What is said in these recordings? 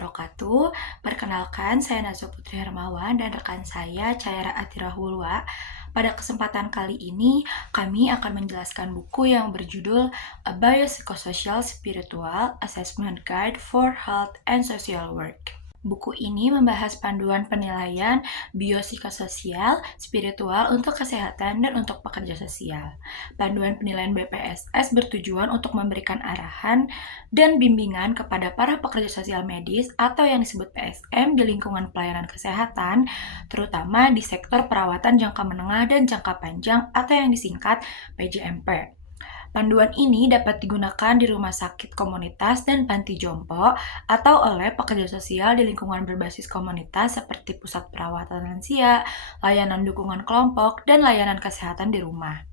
wabarakatuh. Perkenalkan, saya Nazwa Putri Hermawan dan rekan saya Caira Atira Hulwa. Pada kesempatan kali ini, kami akan menjelaskan buku yang berjudul A Biopsychosocial Spiritual Assessment Guide for Health and Social Work. Buku ini membahas panduan penilaian biopsikososial, spiritual untuk kesehatan dan untuk pekerja sosial. Panduan penilaian BPSS bertujuan untuk memberikan arahan dan bimbingan kepada para pekerja sosial medis atau yang disebut PSM di lingkungan pelayanan kesehatan, terutama di sektor perawatan jangka menengah dan jangka panjang atau yang disingkat PJMP. Panduan ini dapat digunakan di rumah sakit komunitas dan panti jompo atau oleh pekerja sosial di lingkungan berbasis komunitas seperti pusat perawatan lansia, layanan dukungan kelompok, dan layanan kesehatan di rumah.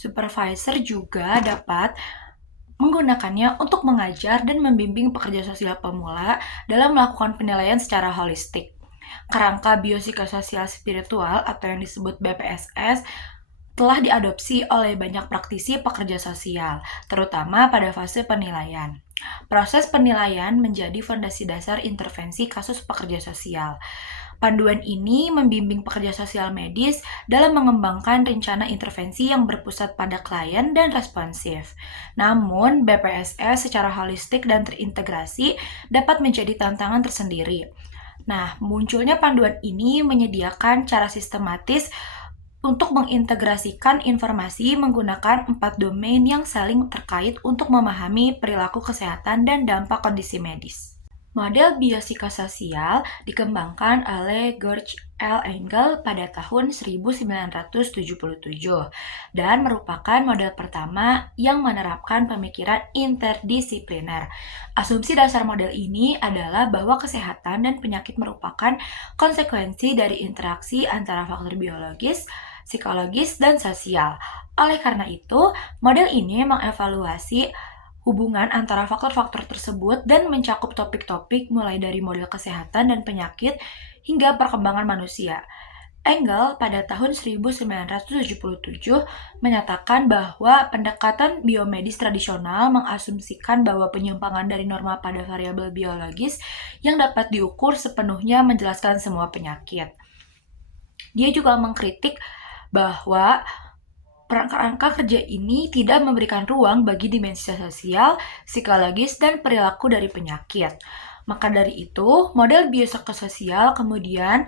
Supervisor juga dapat menggunakannya untuk mengajar dan membimbing pekerja sosial pemula dalam melakukan penilaian secara holistik. Kerangka biopsikososial spiritual atau yang disebut BPSS telah diadopsi oleh banyak praktisi pekerja sosial, terutama pada fase penilaian. Proses penilaian menjadi fondasi dasar intervensi kasus pekerja sosial. Panduan ini membimbing pekerja sosial medis dalam mengembangkan rencana intervensi yang berpusat pada klien dan responsif. Namun, BPSS secara holistik dan terintegrasi dapat menjadi tantangan tersendiri. Nah, munculnya panduan ini menyediakan cara sistematis untuk mengintegrasikan informasi menggunakan 4 domain yang saling terkait untuk memahami perilaku kesehatan dan dampak kondisi medis. Model biopsikososial dikembangkan oleh George L. Engel pada tahun 1977 dan merupakan model pertama yang menerapkan pemikiran interdisipliner. Asumsi dasar model ini adalah bahwa kesehatan dan penyakit merupakan konsekuensi dari interaksi antara faktor biologis, psikologis, dan sosial. Oleh karena itu, model ini mengevaluasi hubungan antara faktor-faktor tersebut dan mencakup topik-topik mulai dari model kesehatan dan penyakit hingga perkembangan manusia. Engel pada tahun 1977 menyatakan bahwa pendekatan biomedis tradisional mengasumsikan bahwa penyimpangan dari norma pada variabel biologis yang dapat diukur sepenuhnya menjelaskan semua penyakit. Dia juga mengkritik bahwa kerangka kerja ini tidak memberikan ruang bagi dimensi sosial, psikologis, dan perilaku dari penyakit. Maka dari itu, model biopsikososial kemudian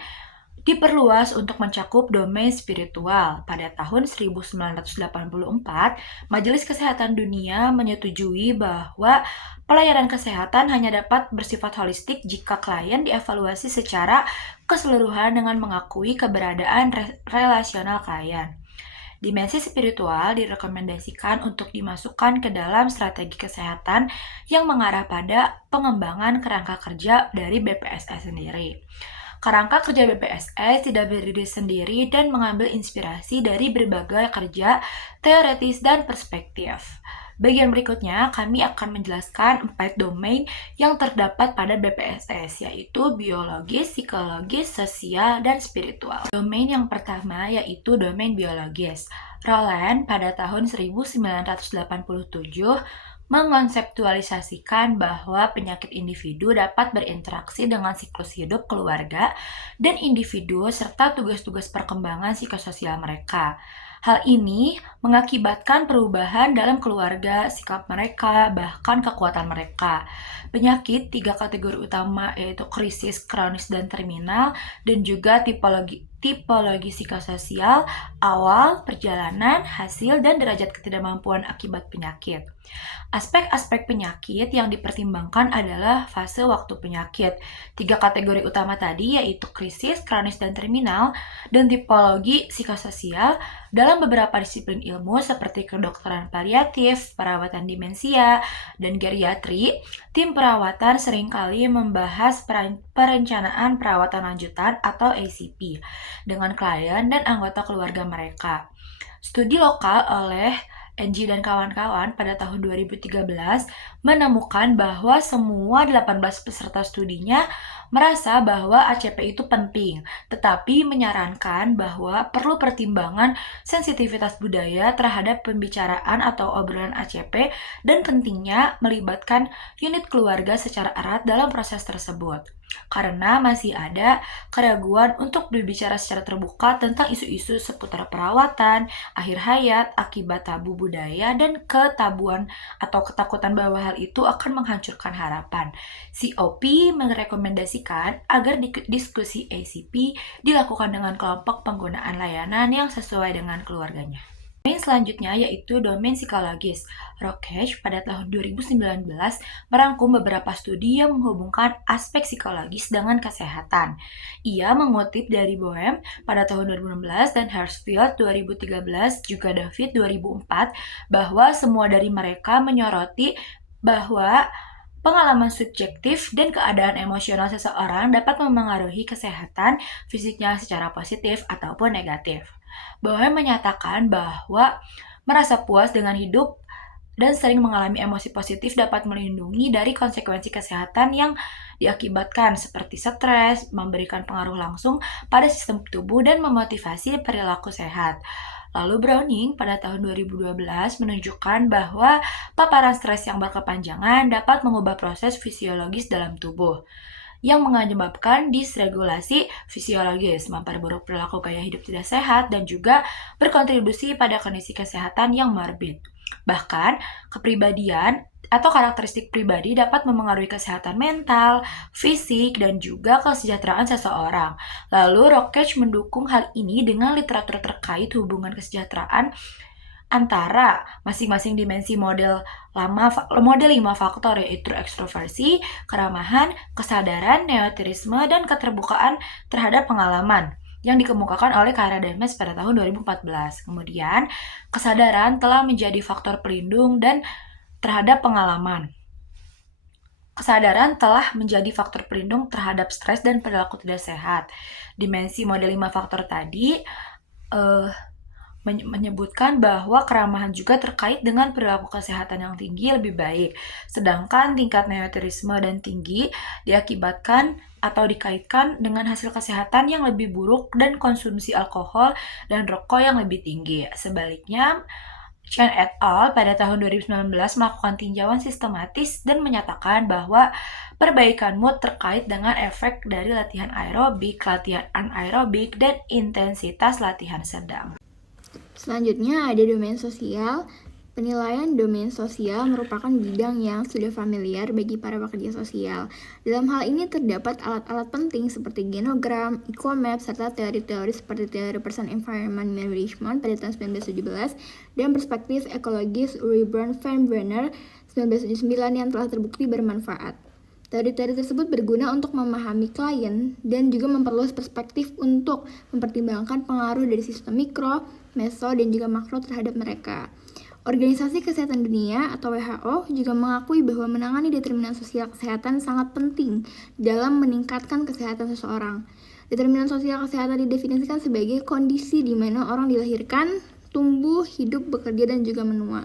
diperluas untuk mencakup domain spiritual. Pada tahun 1984, Majelis Kesehatan Dunia menyetujui bahwa pelayanan kesehatan hanya dapat bersifat holistik jika klien dievaluasi secara keseluruhan dengan mengakui keberadaan relasional klien. Dimensi spiritual direkomendasikan untuk dimasukkan ke dalam strategi kesehatan yang mengarah pada pengembangan kerangka kerja dari BPSS sendiri. Kerangka kerja BPSS tidak berdiri sendiri dan mengambil inspirasi dari berbagai kerja teoretis dan perspektif. Bagian berikutnya, kami akan menjelaskan 4 domain yang terdapat pada BPSS, yaitu biologis, psikologis, sosial, dan spiritual. Domain yang pertama yaitu domain biologis. Roland pada tahun 1987 mengonseptualisasikan bahwa penyakit individu dapat berinteraksi dengan siklus hidup keluarga dan individu serta tugas-tugas perkembangan psikososial mereka. Hal ini mengakibatkan perubahan dalam keluarga, sikap mereka, bahkan kekuatan mereka. Penyakit 3 kategori utama yaitu krisis, kronis, dan terminal, dan juga tipologi psikososial, awal, perjalanan, hasil, dan derajat ketidakmampuan akibat penyakit. Aspek-aspek penyakit yang dipertimbangkan adalah fase waktu penyakit. 3 kategori utama tadi yaitu krisis, kronis, dan terminal, dan tipologi psikososial dalam beberapa disiplin ilmu seperti kedokteran paliatif, perawatan demensia, dan geriatri. Tim perawatan seringkali membahas perencanaan perawatan lanjutan atau ACP dengan klien dan anggota keluarga mereka. Studi lokal oleh Ng dan kawan-kawan pada tahun 2013 menemukan bahwa semua 18 peserta studinya merasa bahwa ACP itu penting, tetapi menyarankan bahwa perlu pertimbangan sensitivitas budaya terhadap pembicaraan atau obrolan ACP dan pentingnya melibatkan unit keluarga secara erat dalam proses tersebut. Karena masih ada keraguan untuk berbicara secara terbuka tentang isu-isu seputar perawatan, akhir hayat, akibat tabu budaya, dan ketabuan atau ketakutan bahwa hal itu akan menghancurkan harapan. COP merekomendasikan agar diskusi ACP dilakukan dengan kelompok penggunaan layanan yang sesuai dengan keluarganya. Domain selanjutnya yaitu domain psikologis. Rokesh pada tahun 2019 merangkum beberapa studi yang menghubungkan aspek psikologis dengan kesehatan. Ia mengutip dari Boehm pada tahun 2016 dan Herzfeld 2013 juga David 2004 bahwa semua dari mereka menyoroti bahwa pengalaman subjektif dan keadaan emosional seseorang dapat memengaruhi kesehatan fisiknya secara positif ataupun negatif. Boehm menyatakan bahwa merasa puas dengan hidup dan sering mengalami emosi positif dapat melindungi dari konsekuensi kesehatan yang diakibatkan seperti stres, memberikan pengaruh langsung pada sistem tubuh dan memotivasi perilaku sehat. Lalu Browning pada tahun 2012 menunjukkan bahwa paparan stres yang berkepanjangan dapat mengubah proses fisiologis dalam tubuh yang menyebabkan disregulasi fisiologis, memperburuk perilaku gaya hidup tidak sehat, dan juga berkontribusi pada kondisi kesehatan yang morbid. Bahkan, kepribadian atau karakteristik pribadi dapat memengaruhi kesehatan mental, fisik, dan juga kesejahteraan seseorang. Lalu, Rokesh mendukung hal ini dengan literatur terkait hubungan kesejahteraan antara masing-masing dimensi model 5 faktor, yaitu ekstroversi, keramahan, kesadaran, neotirisme, dan keterbukaan terhadap pengalaman yang dikemukakan oleh Kara Demes pada tahun 2014. Kemudian, kesadaran telah menjadi faktor pelindung dan terhadap pengalaman. Kesadaran telah menjadi faktor pelindung terhadap stres dan perilaku tidak sehat. Dimensi model 5 faktor tadi menyebutkan bahwa keramahan juga terkait dengan perilaku kesehatan yang tinggi lebih baik, sedangkan tingkat neotirisme dan tinggi diakibatkan atau dikaitkan dengan hasil kesehatan yang lebih buruk dan konsumsi alkohol dan rokok yang lebih tinggi. Sebaliknya, Chen et al. Pada tahun 2019 melakukan tinjauan sistematis dan menyatakan bahwa perbaikan mood terkait dengan efek dari latihan aerobik, latihan anaerobik, dan intensitas latihan sedang. Selanjutnya ada domain sosial. Penilaian domain sosial merupakan bidang yang sudah familiar bagi para pekerja sosial. Dalam hal ini terdapat alat-alat penting seperti genogram, eco-map, serta teori-teori seperti teori Person Environment Management pada tahun 1917 dan perspektif ekologis Urban van Brenner 1979 yang telah terbukti bermanfaat. Teori-teori tersebut berguna untuk memahami klien dan juga memperluas perspektif untuk mempertimbangkan pengaruh dari sistem mikro, meso, dan juga makro terhadap mereka. Organisasi Kesehatan Dunia atau WHO juga mengakui bahwa menangani determinan sosial kesehatan sangat penting dalam meningkatkan kesehatan seseorang. Determinan sosial kesehatan didefinisikan sebagai kondisi di mana orang dilahirkan, tumbuh, hidup, bekerja, dan juga menua.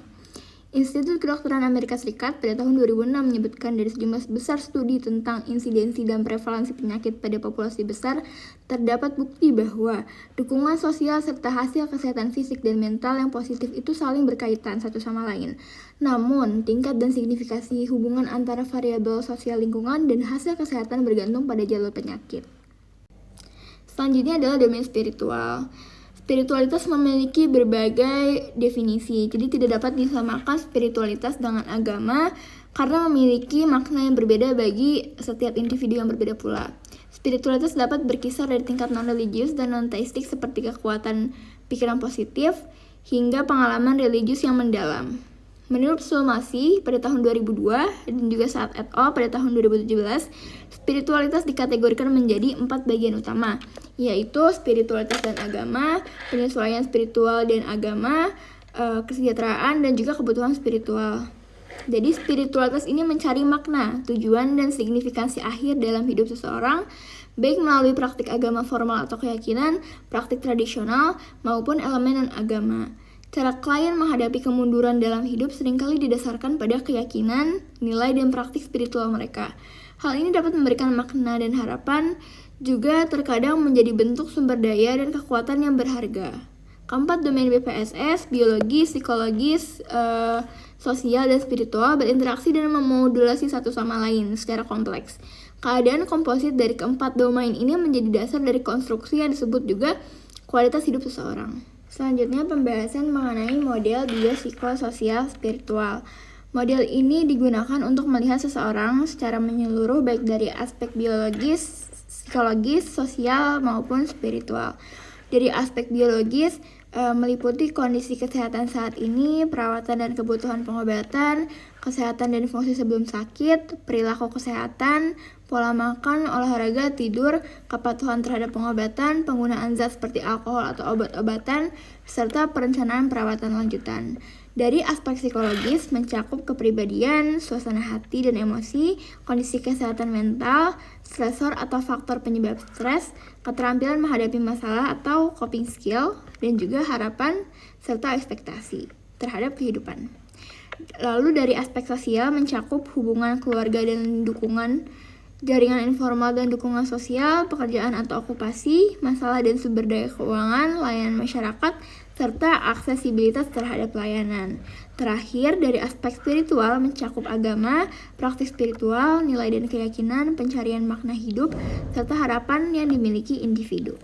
Institut Kedokteran Amerika Serikat pada tahun 2006 menyebutkan dari sejumlah besar studi tentang insidensi dan prevalensi penyakit pada populasi besar, terdapat bukti bahwa dukungan sosial serta hasil kesehatan fisik dan mental yang positif itu saling berkaitan satu sama lain. Namun, tingkat dan signifikasi hubungan antara variabel sosial lingkungan dan hasil kesehatan bergantung pada jalur penyakit. Selanjutnya adalah domain spiritual. Spiritualitas memiliki berbagai definisi, jadi tidak dapat disamakan spiritualitas dengan agama karena memiliki makna yang berbeda bagi setiap individu yang berbeda pula. Spiritualitas dapat berkisar dari tingkat non-religius dan non-teistik seperti kekuatan pikiran positif hingga pengalaman religius yang mendalam. Menurut Sulmasi pada tahun 2002 dan juga Saad et al. Pada tahun 2017, spiritualitas dikategorikan menjadi 4 bagian utama, yaitu spiritualitas dan agama, penyesuaian spiritual dan agama, kesejahteraan, dan juga kebutuhan spiritual. Jadi spiritualitas ini mencari makna, tujuan, dan signifikansi akhir dalam hidup seseorang, baik melalui praktik agama formal atau keyakinan, praktik tradisional, maupun elemen non-agama. Cara klien menghadapi kemunduran dalam hidup seringkali didasarkan pada keyakinan, nilai, dan praktik spiritual mereka. Hal ini dapat memberikan makna dan harapan, juga terkadang menjadi bentuk sumber daya dan kekuatan yang berharga. Keempat, domain BPSS, biologis, psikologis, sosial, dan spiritual berinteraksi dan memodulasi satu sama lain secara kompleks. Keadaan komposit dari keempat domain ini menjadi dasar dari konstruksi yang disebut juga kualitas hidup seseorang. Selanjutnya, pembahasan mengenai model biopsikososial spiritual. Model ini digunakan untuk melihat seseorang secara menyeluruh baik dari aspek biologis, psikologis, sosial, maupun spiritual. Dari aspek biologis, meliputi kondisi kesehatan saat ini, perawatan dan kebutuhan pengobatan, kesehatan dan fungsi sebelum sakit, perilaku kesehatan, pola makan, olahraga, tidur, kepatuhan terhadap pengobatan, penggunaan zat seperti alkohol atau obat-obatan, serta perencanaan perawatan lanjutan. Dari aspek psikologis mencakup kepribadian, suasana hati dan emosi, kondisi kesehatan mental, stresor atau faktor penyebab stres, keterampilan menghadapi masalah atau coping skill, dan juga harapan serta ekspektasi terhadap kehidupan. Lalu dari aspek sosial mencakup hubungan keluarga dan dukungan, jaringan informal dan dukungan sosial, pekerjaan atau okupasi, masalah dan sumber daya keuangan, layanan masyarakat, serta aksesibilitas terhadap layanan. Terakhir, dari aspek spiritual mencakup agama, praktik spiritual, nilai dan keyakinan, pencarian makna hidup, serta harapan yang dimiliki individu.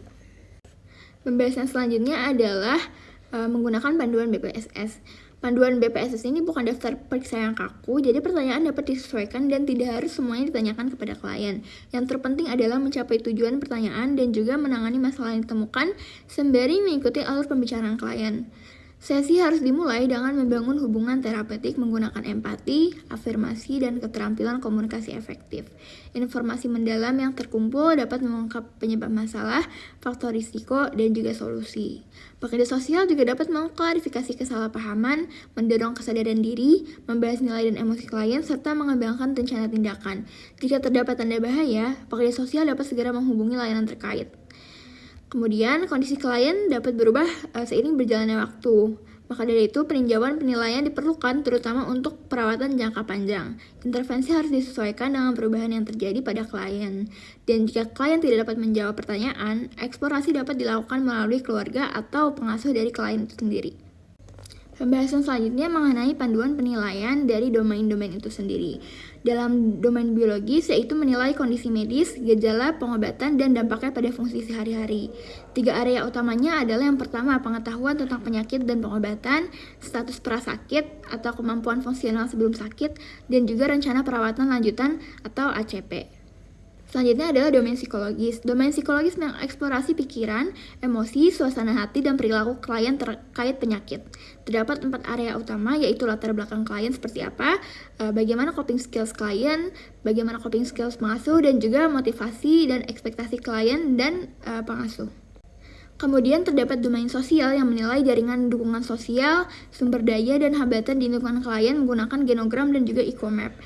Pembahasan selanjutnya adalah menggunakan panduan BPSS. Panduan BPSS ini bukan daftar periksa yang kaku, jadi pertanyaan dapat disesuaikan dan tidak harus semuanya ditanyakan kepada klien. Yang terpenting adalah mencapai tujuan pertanyaan dan juga menangani masalah yang ditemukan sembari mengikuti alur pembicaraan klien. Sesi harus dimulai dengan membangun hubungan terapeutik menggunakan empati, afirmasi, dan keterampilan komunikasi efektif. Informasi mendalam yang terkumpul dapat mengungkap penyebab masalah, faktor risiko, dan juga solusi. Pekerja sosial juga dapat mengklarifikasi kesalahpahaman, mendorong kesadaran diri, membahas nilai dan emosi klien, serta mengembangkan rencana tindakan. Jika terdapat tanda bahaya, pekerja sosial dapat segera menghubungi layanan terkait. Kemudian, kondisi klien dapat berubah seiring berjalannya waktu. Maka dari itu, peninjauan penilaian diperlukan terutama untuk perawatan jangka panjang. Intervensi harus disesuaikan dengan perubahan yang terjadi pada klien. Dan jika klien tidak dapat menjawab pertanyaan, eksplorasi dapat dilakukan melalui keluarga atau pengasuh dari klien itu sendiri. Pembahasan selanjutnya mengenai panduan penilaian dari domain-domain itu sendiri. Dalam domain biologis, yaitu menilai kondisi medis, gejala, pengobatan, dan dampaknya pada fungsi sehari-hari. 3 area utamanya adalah yang pertama, pengetahuan tentang penyakit dan pengobatan, status prasakit atau kemampuan fungsional sebelum sakit, dan juga rencana perawatan lanjutan atau ACP. Selanjutnya adalah domain psikologis. Domain psikologis mengeksplorasi pikiran, emosi, suasana hati, dan perilaku klien terkait penyakit. Terdapat 4 area utama, yaitu latar belakang klien seperti apa, bagaimana coping skills klien, bagaimana coping skills pengasuh, dan juga motivasi dan ekspektasi klien dan pengasuh. Kemudian terdapat domain sosial yang menilai jaringan dukungan sosial, sumber daya, dan hambatan di lingkungan klien menggunakan genogram dan juga eco-map.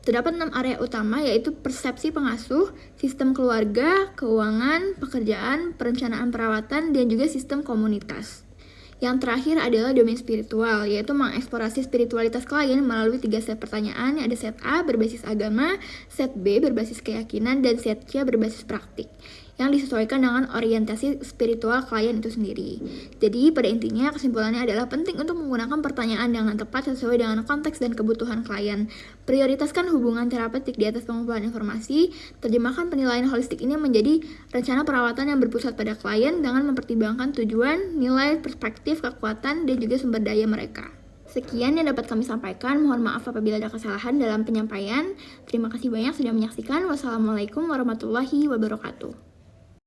Terdapat 6 area utama, yaitu persepsi pengasuh, sistem keluarga, keuangan, pekerjaan, perencanaan perawatan, dan juga sistem komunitas. Yang terakhir adalah domain spiritual, yaitu mengeksplorasi spiritualitas klien melalui 3 set pertanyaan. Ada set A berbasis agama, set B berbasis keyakinan, dan set C berbasis praktik, yang disesuaikan dengan orientasi spiritual klien itu sendiri. Jadi pada intinya kesimpulannya adalah penting untuk menggunakan pertanyaan dengan tepat sesuai dengan konteks dan kebutuhan klien. Prioritaskan hubungan terapeutik di atas pengumpulan informasi. Terjemahkan penilaian holistik ini menjadi rencana perawatan yang berpusat pada klien dengan mempertimbangkan tujuan, nilai, perspektif, kekuatan, dan juga sumber daya mereka. Sekian yang dapat kami sampaikan. Mohon maaf apabila ada kesalahan dalam penyampaian. Terima kasih banyak sudah menyaksikan. Wassalamualaikum warahmatullahi wabarakatuh.